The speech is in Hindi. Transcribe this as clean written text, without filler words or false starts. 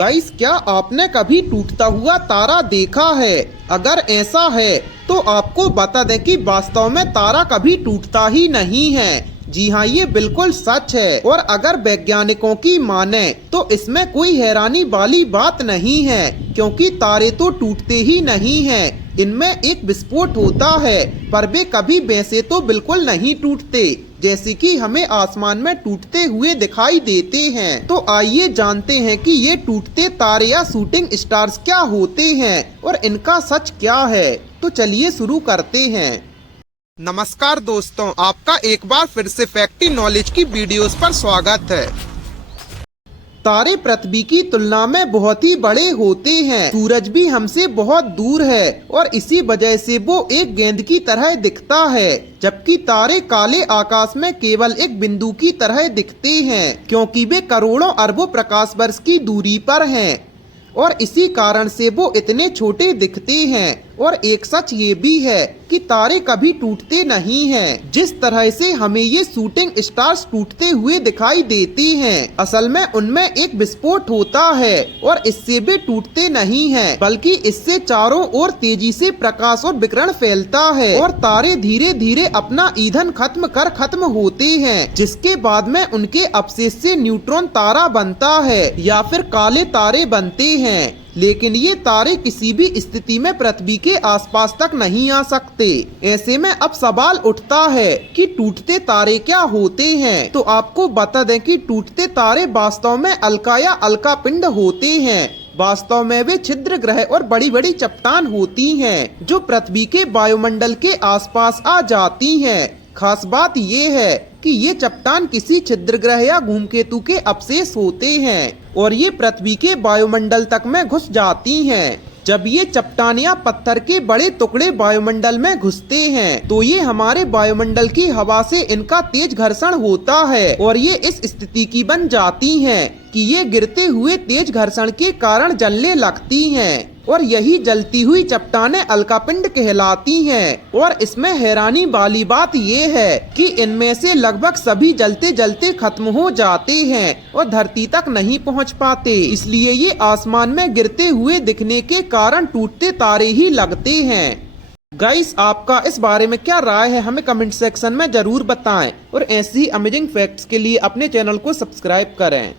गाइस, क्या आपने कभी टूटता हुआ तारा देखा है? अगर ऐसा है तो आपको बता दें कि वास्तव में तारा कभी टूटता ही नहीं है। जी हाँ, ये बिल्कुल सच है। और अगर वैज्ञानिकों की माने तो इसमें कोई हैरानी वाली बात नहीं है, क्योंकि तारे तो टूटते ही नहीं हैं। इनमें एक विस्फोट होता है, पर वे कभी वैसे तो बिल्कुल नहीं टूटते जैसे कि हमें आसमान में टूटते हुए दिखाई देते हैं। तो आइए जानते हैं कि ये टूटते तारे या शूटिंग स्टार्स क्या होते हैं और इनका सच क्या है। तो चलिए शुरू करते हैं। नमस्कार दोस्तों, आपका एक बार फिर से फैक्टी नॉलेज की वीडियोस पर स्वागत है। तारे पृथ्वी की तुलना में बहुत ही बड़े होते हैं। सूरज भी हमसे बहुत दूर है और इसी वजह से वो एक गेंद की तरह दिखता है, जबकि तारे काले आकाश में केवल एक बिंदु की तरह दिखते हैं, क्योंकि वे करोड़ों अरबों प्रकाश वर्ष की दूरी पर हैं और इसी कारण से वो इतने छोटे दिखते हैं। और एक सच ये भी है कि तारे कभी टूटते नहीं हैं। जिस तरह से हमें ये शूटिंग स्टार्स टूटते हुए दिखाई देते हैं, असल में उनमें एक विस्फोट होता है और इससे वे टूटते नहीं हैं, बल्कि इससे चारों ओर तेजी से प्रकाश और विकिरण फैलता है और तारे धीरे धीरे अपना ईंधन खत्म होते हैं, जिसके बाद में उनके अवशेष से न्यूट्रॉन तारा बनता है या फिर काले तारे बनते हैं। लेकिन ये तारे किसी भी स्थिति में पृथ्वी के आसपास तक नहीं आ सकते। ऐसे में अब सवाल उठता है कि टूटते तारे क्या होते हैं। तो आपको बता दें कि टूटते तारे वास्तव में अलका या अलका पिंड होते हैं। वास्तव में वे छिद्र ग्रह और बड़ी बड़ी चट्टान होती हैं, जो पृथ्वी के वायुमंडल के आसपास आ जाती हैं। खास बात ये है कि ये चट्टान किसी छिद्र ग्रह या धूमकेतु के अवशेष होते हैं और ये पृथ्वी के वायुमंडल तक में घुस जाती हैं। जब ये चट्टान या पत्थर के बड़े टुकड़े वायुमंडल में घुसते हैं तो ये हमारे वायुमंडल की हवा से इनका तेज घर्षण होता है और ये इस स्थिति की बन जाती हैं कि ये गिरते हुए तेज घर्षण के कारण जलने लगती हैं और यही जलती हुई चट्टानें अलकापिंड कहलाती हैं। और इसमें हैरानी वाली बात ये है कि इनमें से लगभग सभी जलते जलते खत्म हो जाते हैं और धरती तक नहीं पहुंच पाते, इसलिए ये आसमान में गिरते हुए दिखने के कारण टूटते तारे ही लगते हैं। गाइस, आपका इस बारे में क्या राय है, हमें कमेंट सेक्शन में जरूर बताएं और ऐसी ही अमेजिंग फैक्ट्स के लिए अपने चैनल को सब्सक्राइब करें।